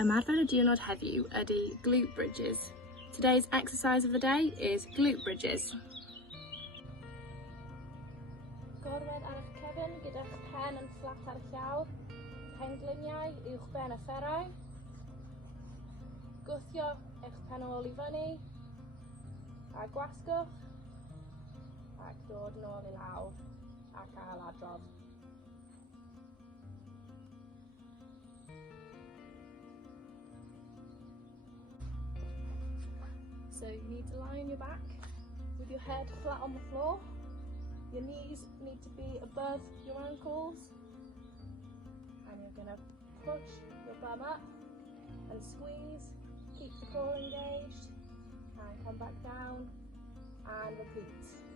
Ymarfer y diwrnod heddiw ydy glute bridges. Today's exercise of the day is glute bridges. Gorwedd ar eich cefn gyda'ch pen yn fflat ar eich llawr, pengliniau uwch ben y fferau. Gwthio eich pen ôl i fyny, a gwasgwch, ac dod nôl i lawr ac ail adrodd. So you need to lie on your back with your head flat on the floor. Your knees need to be above your ankles. And you're going to push your bum up and squeeze. Keep the core engaged. And come back down and repeat.